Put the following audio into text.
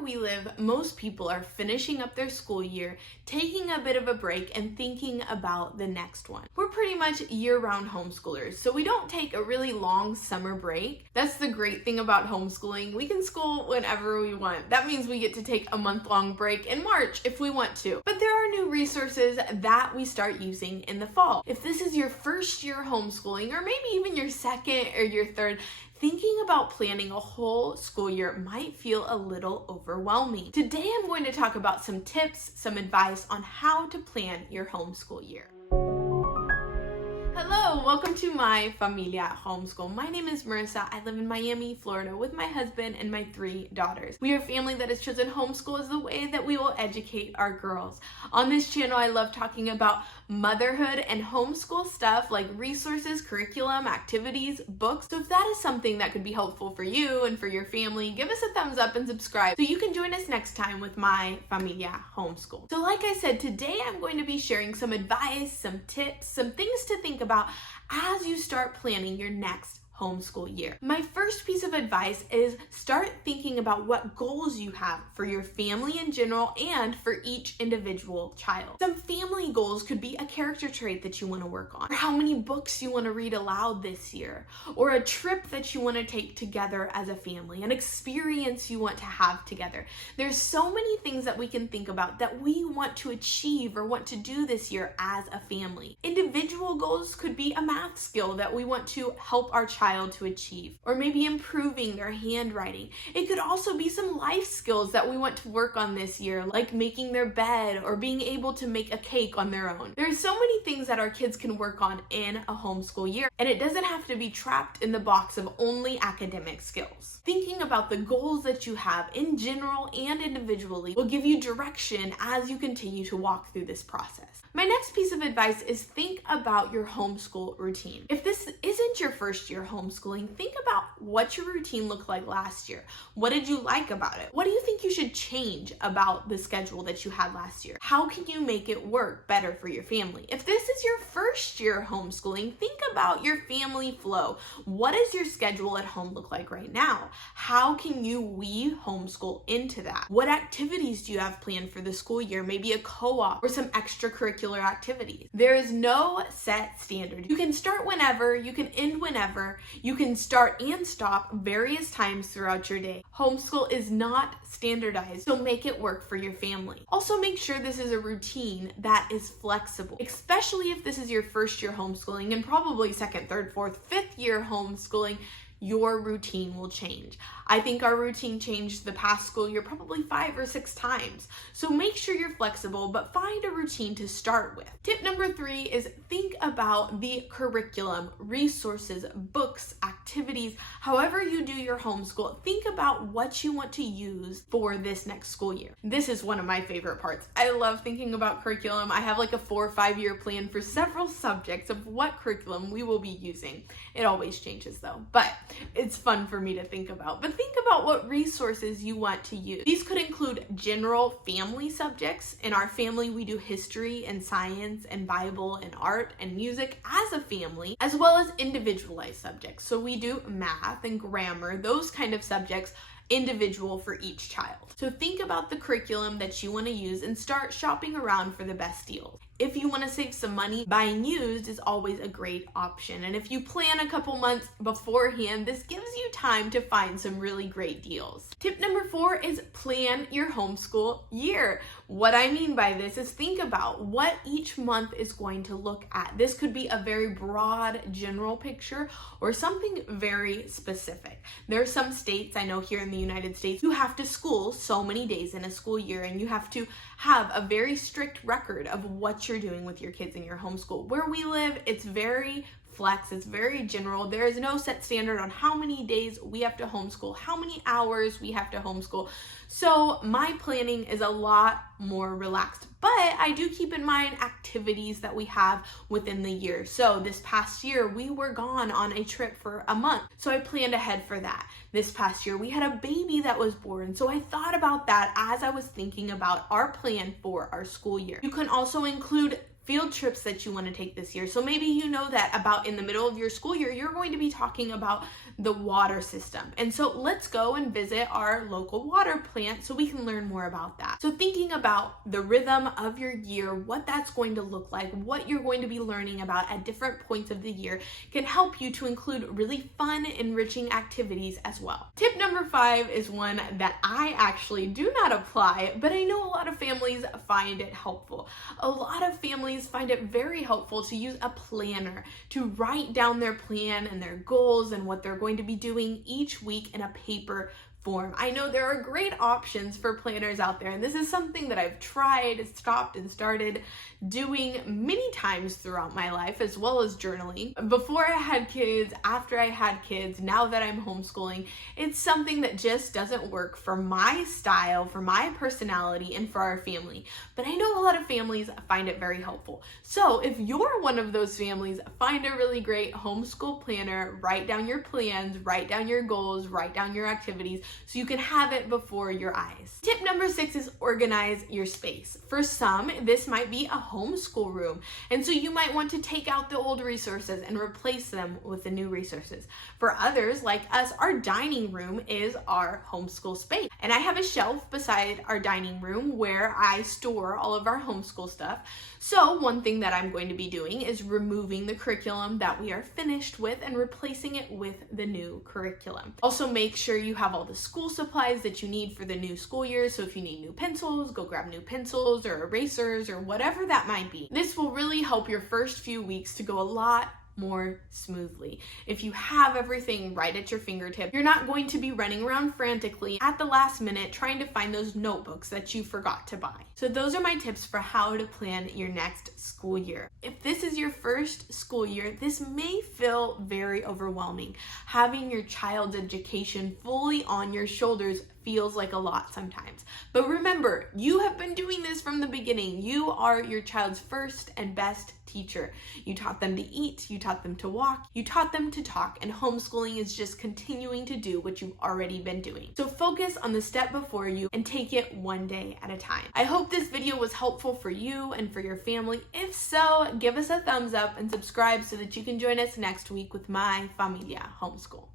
where we live, most people are finishing up their school year, taking a bit of a break, and thinking about the next one. We're pretty much year-round homeschoolers, so we don't take a really long summer break. That's the great thing about homeschooling. We can school whenever we want. That means we get to take a month-long break in March if we want to. But there are new resources that we start using in the fall. If this is your first year homeschooling, or maybe even your second or your third, thinking about planning a whole school year might feel a little overwhelming. Today I'm going to talk about some tips, some advice on how to plan your homeschool year. Hello, welcome to my Familia Homeschool. My name is Marissa. I live in Miami, Florida with my husband and my 3 daughters. We are a family that has chosen homeschool as the way that we will educate our girls. On this channel, I love talking about motherhood and homeschool stuff like resources, curriculum, activities, books. So if that is something that could be helpful for you and for your family, give us a thumbs up and subscribe so you can join us next time with my Familia Homeschool. So like I said, today I'm going to be sharing some advice, some tips, some things to think about as you start planning your next homeschool year. My first piece of advice is start thinking about what goals you have for your family in general and for each individual child. Some family goals could be a character trait that you want to work on, or how many books you want to read aloud this year, or a trip that you want to take together as a family, an experience you want to have together. There's so many things that we can think about that we want to achieve or want to do this year as a family. Individual goals could be a math skill that we want to help our child to achieve, or maybe improving their handwriting. It could also be some life skills that we want to work on this year, like making their bed or being able to make a cake on their own. There's so many things that our kids can work on in a homeschool year, and it doesn't have to be trapped in the box of only academic skills. Thinking about the goals that you have in general and individually will give you direction as you continue to walk through this process. My next piece of advice is think about your homeschool routine. If this isn't your first year homeschooling, think about what your routine looked like last year. What did you like about it? What do you think you should change about the schedule that you had last year? How can you make it work better for your family? If this is your first year homeschooling, think about your family flow. What does your schedule at home look like right now? How can you weave homeschool into that? What activities do you have planned for the school year? Maybe a co-op or some extracurricular activities. There is no set standard. You can start whenever, you can end whenever, you can start and stop various times throughout your day. Homeschool is not standardized, so make it work for your family. Also, make sure this is a routine that is flexible, especially if this is your first year homeschooling and probably second, third, fourth, fifth year homeschooling. Your routine will change. I think our routine changed the past school year probably 5 or 6 times. So make sure you're flexible, but find a routine to start with. Tip number 3 is think about the curriculum, resources, books, activities, however you do your homeschool. Think about what you want to use for this next school year. This is one of my favorite parts. I love thinking about curriculum. I have like a 4 or 5 year plan for several subjects of what curriculum we will be using. It always changes though, but it's fun for me to think about. But think about what resources you want to use. These could include general family subjects. In our family, we do history and science and Bible and art and music as a family, as well as individualized subjects. So we do math and grammar, those kind of subjects, individual for each child. So think about the curriculum that you want to use and start shopping around for the best deals. If you want to save some money, buying used is always a great option. And if you plan a couple months beforehand, this gives you time to find some really great deals. Tip number 4 is plan your homeschool year. What I mean by this is think about what each month is going to look at. This could be a very broad general picture or something very specific. There are some states, I know here in the United States, you have to school so many days in a school year and you have to have a very strict record of what you're doing with your kids in your homeschool. Where we live, it's very flex, it's very general. There is no set standard on how many days we have to homeschool, how many hours we have to homeschool. So my planning is a lot more relaxed, but I do keep in mind activities that we have within the year. So this past year, we were gone on a trip for a month. So I planned ahead for that. This past year, we had a baby that was born. So I thought about that as I was thinking about our plan for our school year. You can also include field trips that you want to take this year. So maybe you know that about in the middle of your school year, you're going to be talking about the water system. And so let's go and visit our local water plant so we can learn more about that. So thinking about the rhythm of your year, what that's going to look like, what you're going to be learning about at different points of the year can help you to include really fun, enriching activities as well. Tip number 5 is one that I actually do not apply, but I know a lot of families find it helpful. A lot of families find it very helpful to use a planner to write down their plan and their goals and what they're going to be doing each week in a paper form. I know there are great options for planners out there, and this is something that I've tried, stopped, and started doing many times throughout my life, as well as journaling. Before I had kids, after I had kids, now that I'm homeschooling, it's something that just doesn't work for my style, for my personality, and for our family. But I know a lot of families find it very helpful. So if you're one of those families, find a really great homeschool planner, write down your plans, write down your goals, write down your activities, so you can have it before your eyes. Tip number 6 is organize your space. For some, this might be a homeschool room, and so you might want to take out the old resources and replace them with the new resources. For others, like us, our dining room is our homeschool space. And I have a shelf beside our dining room where I store all of our homeschool stuff. So one thing that I'm going to be doing is removing the curriculum that we are finished with and replacing it with the new curriculum. Also, make sure you have all the school supplies that you need for the new school year. So if you need new pencils, go grab new pencils or erasers or whatever that might be. This will really help your first few weeks to go a lot more smoothly. If you have everything right at your fingertip, you're not going to be running around frantically at the last minute trying to find those notebooks that you forgot to buy. So those are my tips for how to plan your next school year. If this is your first school year, this may feel very overwhelming. Having your child's education fully on your shoulders feels like a lot sometimes. But remember, you have been doing this from the beginning. You are your child's first and best teacher. You taught them to eat, you taught them to walk, you taught them to talk, and homeschooling is just continuing to do what you've already been doing. So focus on the step before you and take it one day at a time. I hope this video was helpful for you and for your family. If so, give us a thumbs up and subscribe so that you can join us next week with My Familia Homeschool.